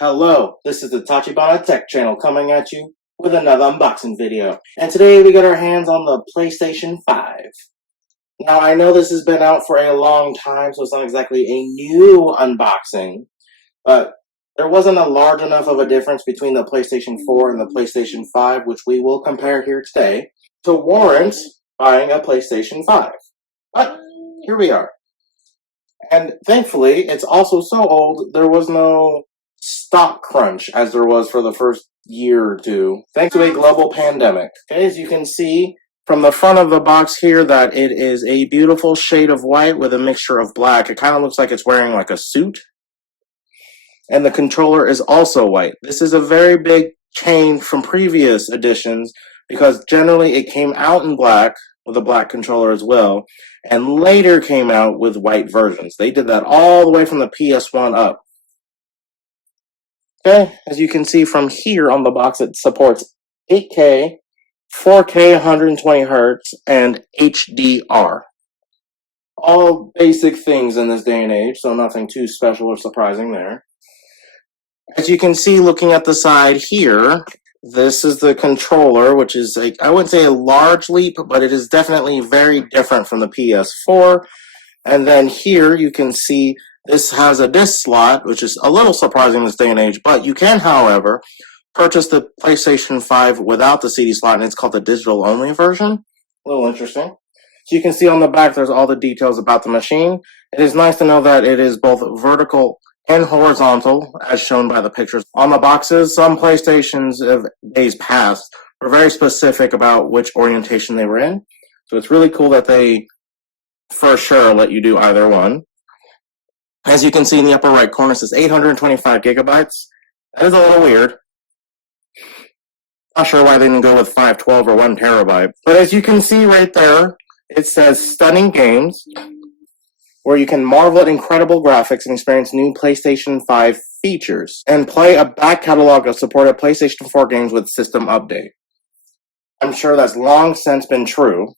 Hello, this is the Tachibana Tech channel coming at you with another unboxing video. And today we got our hands on the PlayStation 5. Now I know this has been out for a long time, so it's not exactly a new unboxing, but there wasn't a large enough of a difference between the PlayStation 4 and the PlayStation 5, which we will compare here today, to warrant buying a PlayStation 5. But here we are. And thankfully, it's also so old, there was no stock crunch as there was for the first year or two, thanks to a global pandemic. Okay, as you can see from the front of the box here that it is a beautiful shade of white with a mixture of black. It kind of looks like it's wearing like a suit. And the controller is also white. This is a very big change from previous editions because generally it came out in black with a black controller as well, and later came out with white versions. They did that all the way from the PS1 up. Okay, as you can see from here on the box, it supports 8K, 4K 120 Hz, and HDR. All basic things in this day and age, so nothing too special or surprising there. As you can see looking at the side here, this is the controller, which is, I wouldn't say a large leap, but it is definitely very different from the PS4. And then here you can see this has a disc slot, which is a little surprising in this day and age, but you can, however, purchase the PlayStation 5 without the CD slot, and it's called the digital-only version. A little interesting. So you can see on the back, there's all the details about the machine. It is nice to know that it is both vertical and horizontal, as shown by the pictures on the boxes. Some PlayStations of days past were very specific about which orientation they were in, so it's really cool that they, for sure, let you do either one. As you can see in the upper right corner, it says 825 gigabytes. That is a little weird. Not sure why they didn't go with 512 or 1 terabyte. But as you can see right there, it says stunning games, where you can marvel at incredible graphics and experience new PlayStation 5 features, and play a back catalog of supported PlayStation 4 games with system update. I'm sure that's long since been true.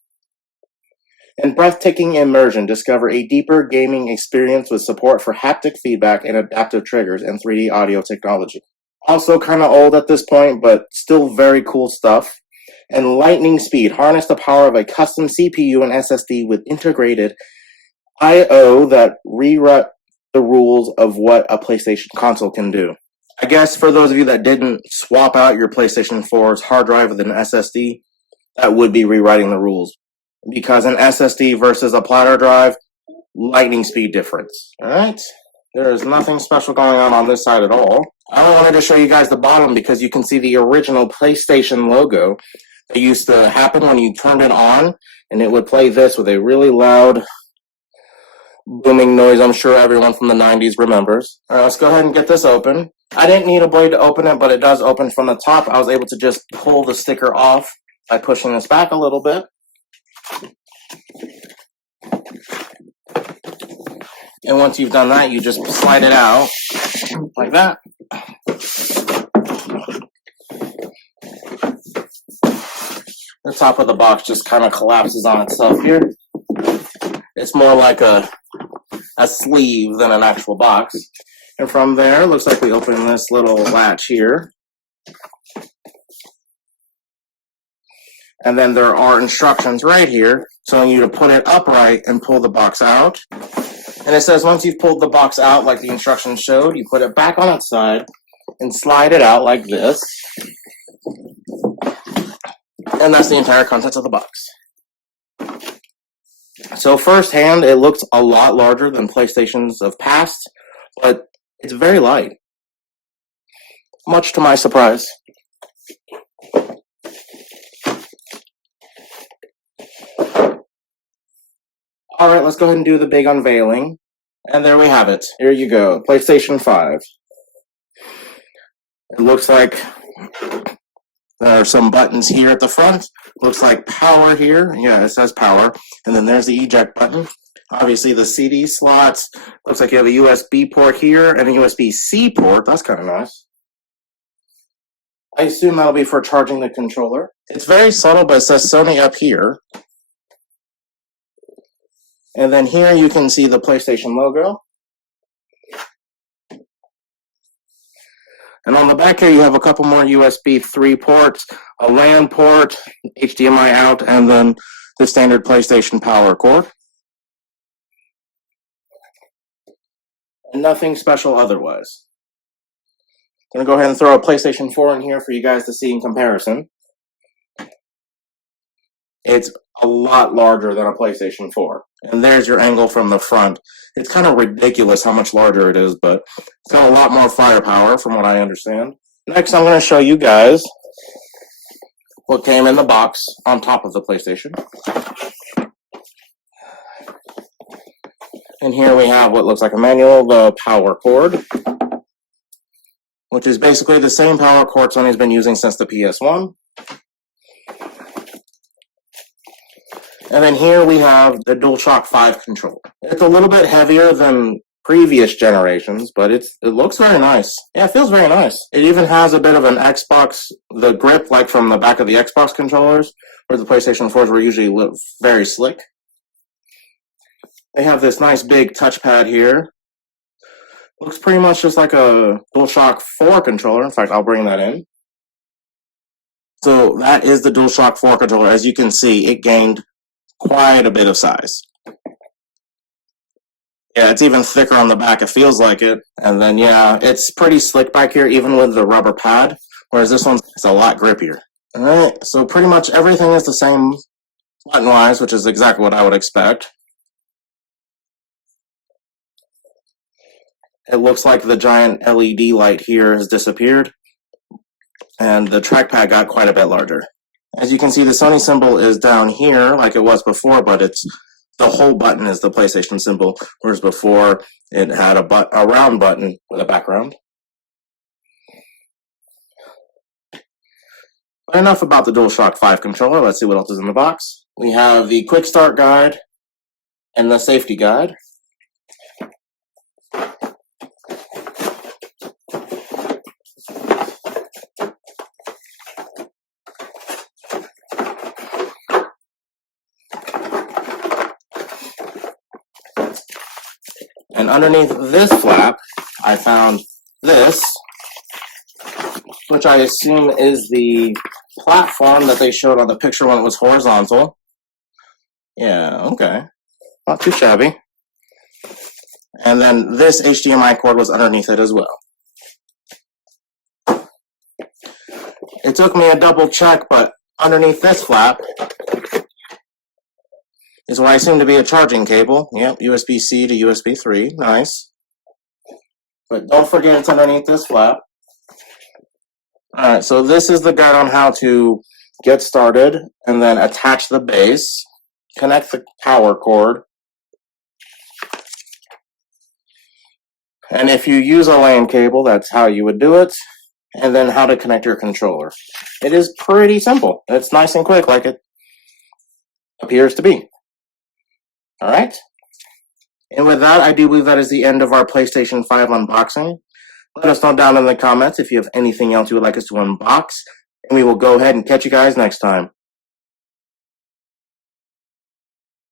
And breathtaking immersion, discover a deeper gaming experience with support for haptic feedback and adaptive triggers and 3D audio technology. Also kind of old at this point, but still very cool stuff. And lightning speed, harness the power of a custom CPU and SSD with integrated I/O that rewrite the rules of what a PlayStation console can do. I guess for those of you that didn't swap out your PlayStation 4's hard drive with an SSD, that would be rewriting the rules. Because an SSD versus a platter drive, lightning speed difference. Alright? There is nothing special going on this side at all. I only wanted to show you guys the bottom because you can see the original PlayStation logo that used to happen when you turned it on, and it would play this with a really loud booming noise I'm sure everyone from the 90s remembers. Alright, let's go ahead and get this open. I didn't need a blade to open it, but it does open from the top. I was able to just pull the sticker off by pushing this back a little bit. And once you've done that, you just slide it out like that. The top of the box just kind of collapses on itself here. It's more like a sleeve than an actual box. And from there, looks like we open this little latch here. And then there are instructions right here telling you to put it upright and pull the box out. And it says once you've pulled the box out like the instructions showed, you put it back on its side and slide it out like this. And that's the entire contents of the box. So firsthand, it looks a lot larger than PlayStations of past, but it's very light. Much to my surprise. Alright, let's go ahead and do the big unveiling. And there we have it. Here you go. PlayStation 5. It looks like there are some buttons here at the front. Looks like power here. Yeah, it says power. And then there's the eject button. Obviously the CD slots. Looks like you have a USB port here and a USB-C port. That's kind of nice. I assume that'll be for charging the controller. It's very subtle, but it says Sony up here. And then here you can see the PlayStation logo. And on the back here, you have a couple more USB 3 ports, a LAN port, HDMI out, and then the standard PlayStation power cord. And nothing special otherwise. I'm going to go ahead and throw a PlayStation 4 in here for you guys to see in comparison. It's a lot larger than a PlayStation 4. And there's your angle from the front. It's kind of ridiculous how much larger it is, but it's got a lot more firepower from what I understand. Next, I'm going to show you guys what came in the box on top of the PlayStation. And here we have what looks like a manual, the power cord, which is basically the same power cord Sony's been using since the PS1. And then here we have the DualShock 5 controller. It's a little bit heavier than previous generations, but it looks very nice. Yeah, it feels very nice. It even has a bit of an Xbox, the grip like from the back of the Xbox controllers, where the PlayStation 4s were usually very slick. They have this nice big touchpad here. Looks pretty much just like a DualShock 4 controller. In fact, I'll bring that in. So that is the DualShock 4 controller. As you can see, it gained quite a bit of size. Yeah, it's even thicker on the back. It feels like it. And then, yeah, it's pretty slick back here, even with the rubber pad, whereas this one's a lot grippier. All right, so pretty much everything is the same button-wise, which is exactly what I would expect. It looks like the giant LED light here has disappeared, and the trackpad got quite a bit larger. As you can see, the Sony symbol is down here like it was before, but it's the whole button is the PlayStation symbol, whereas before it had a round button with a background. But enough about the DualShock 5 controller. Let's see what else is in the box. We have the quick start guide and the safety guide. And underneath this flap, I found this, which I assume is the platform that they showed on the picture when it was horizontal. Yeah, okay. Not too shabby. And then this HDMI cord was underneath it as well. It took me a double check, but underneath this flap is what I assume to be a charging cable. Yep, USB-C to USB 3. Nice. But don't forget it's underneath this flap. Alright, so this is the guide on how to get started and then attach the base, connect the power cord, and if you use a LAN cable, that's how you would do it, and then how to connect your controller. It is pretty simple. It's nice and quick like it appears to be. Alright? And with that, I do believe that is the end of our PlayStation 5 unboxing. Let us know down in the comments if you have anything else you would like us to unbox, and we will go ahead and catch you guys next time.